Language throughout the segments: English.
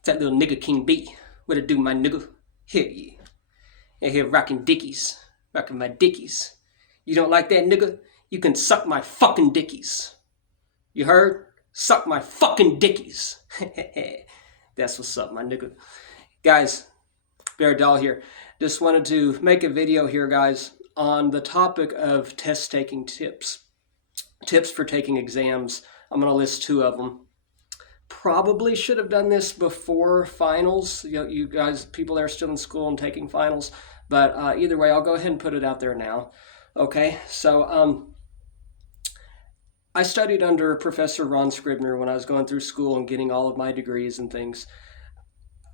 It's that little nigga King B. What it do, my nigga? Here ye. And here rocking dickies. Rocking my dickies. You don't like that, nigga? You can suck my fucking dickies. You heard? Suck my fucking dickies. That's what's up, my nigga. Guys, Bear Doll here. Just wanted to make a video here, guys, on the topic of test taking tips. Tips for taking exams. I'm going to list 2 of them. Probably should have done this before finals. You guys, people that are still in school and taking finals. But either way, I'll go ahead and put it out there now. Okay, so I studied under Professor Ron Scribner when I was going through school and getting all of my degrees and things.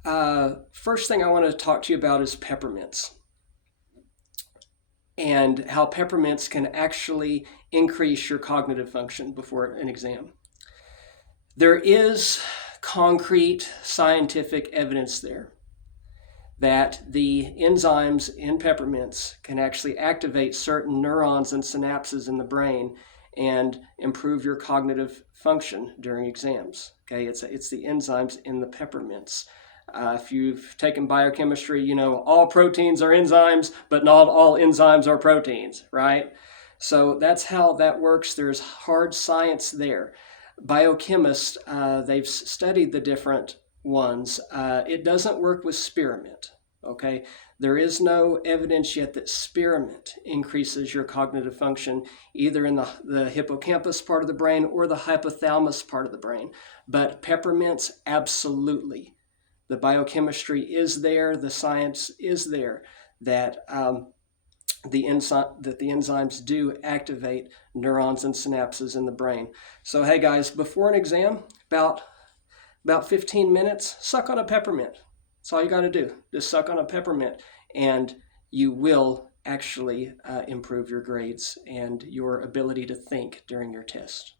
First thing I want to talk to you about is peppermints and how peppermints can actually increase your cognitive function before an exam. There is concrete scientific evidence there that the enzymes in peppermints can actually activate certain neurons and synapses in the brain and improve your cognitive function during exams. Okay, it's the enzymes in the peppermints. If you've taken biochemistry, you know all proteins are enzymes, but not all enzymes are proteins, right? So that's how that works. There's hard science there. Biochemists, they've studied the different ones. It doesn't work with spearmint, okay? There is no evidence yet that spearmint increases your cognitive function, either in the hippocampus part of the brain or the hypothalamus part of the brain. But peppermints, absolutely. The biochemistry is there, the science is there, that the enzymes do activate neurons and synapses in the brain. So hey guys, before an exam, about 15 minutes, suck on a peppermint. That's all you got to do. Just suck on a peppermint and you will actually improve your grades and your ability to think during your test.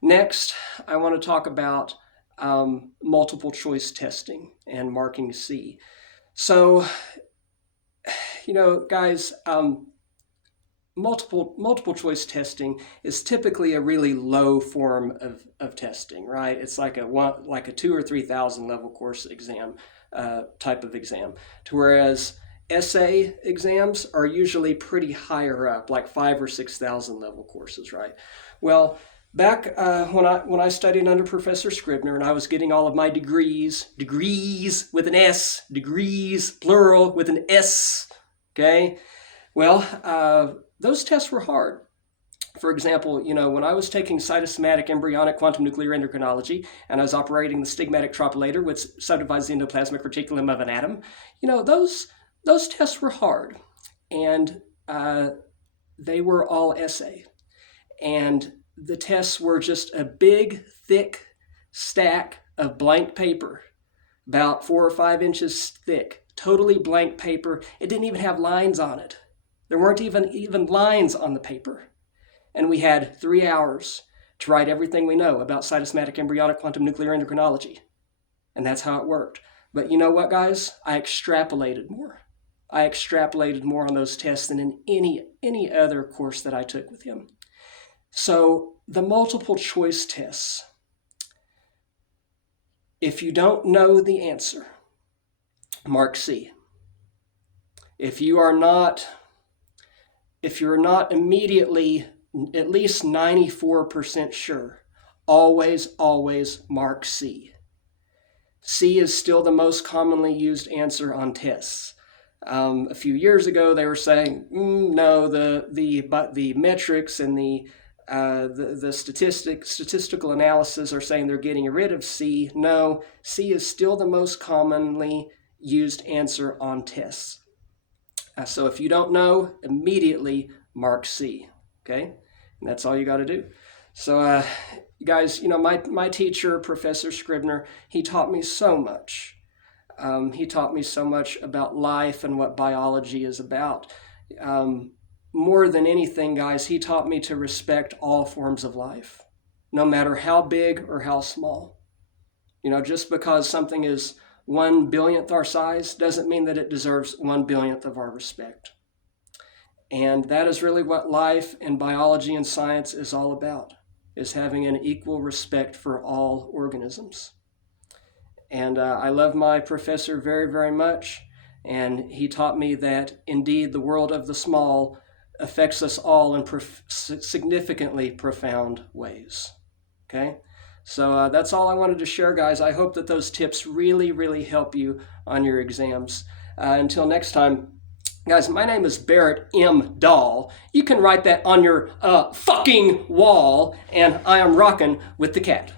Next, I want to talk about multiple choice testing and marking C. So, you know, guys, multiple choice testing is typically a really low form of testing, right? It's like a 2,000 or 3,000 level course exam type of exam, to whereas essay exams are usually pretty higher up, like 5,000 or 6,000 level courses, right? Well, back when I studied under Professor Scribner and I was getting all of my degrees with an S, degrees plural with an S, okay? Well, those tests were hard. For example, you know, when I was taking cytosomatic embryonic quantum nuclear endocrinology and I was operating the stigmatic tropulator, which subdivides the endoplasmic reticulum of an atom, you know, those tests were hard, and they were all essay. And the tests were just a big, thick stack of blank paper, about 4 or 5 inches thick, totally blank paper. It didn't even have lines on it. There weren't even lines on the paper. And we had 3 hours to write everything we know about cytosomatic embryonic quantum nuclear endocrinology. And that's how it worked. But you know what, guys? I extrapolated more. I extrapolated more on those tests than in any other course that I took with him. So the multiple choice tests, if you don't know the answer, mark C. If you're not immediately at least 94% sure, always mark C. C is still the most commonly used answer on tests. A few years ago, they were saying, no, the metrics and the statistical analysis are saying they're getting rid of C. No, C is still the most commonly used answer on tests. So if you don't know, immediately mark C, okay? And that's all you got to do. So guys, you know, my teacher, Professor Scribner, he taught me so much. He taught me so much about life and what biology is about. More than anything, guys, he taught me to respect all forms of life, no matter how big or how small. You know, just because something is 1/billionth our size doesn't mean that it deserves 1/billionth of our respect. And that is really what life and biology and science is all about, is having an equal respect for all organisms. And I love my professor very, very much. And he taught me that indeed the world of the small affects us all in significantly profound ways. Okay? So that's all I wanted to share, guys. I hope that those tips really, really help you on your exams. Until next time, guys, my name is Barrett M. Dahl. You can write that on your fucking wall, and I am rocking with the cat.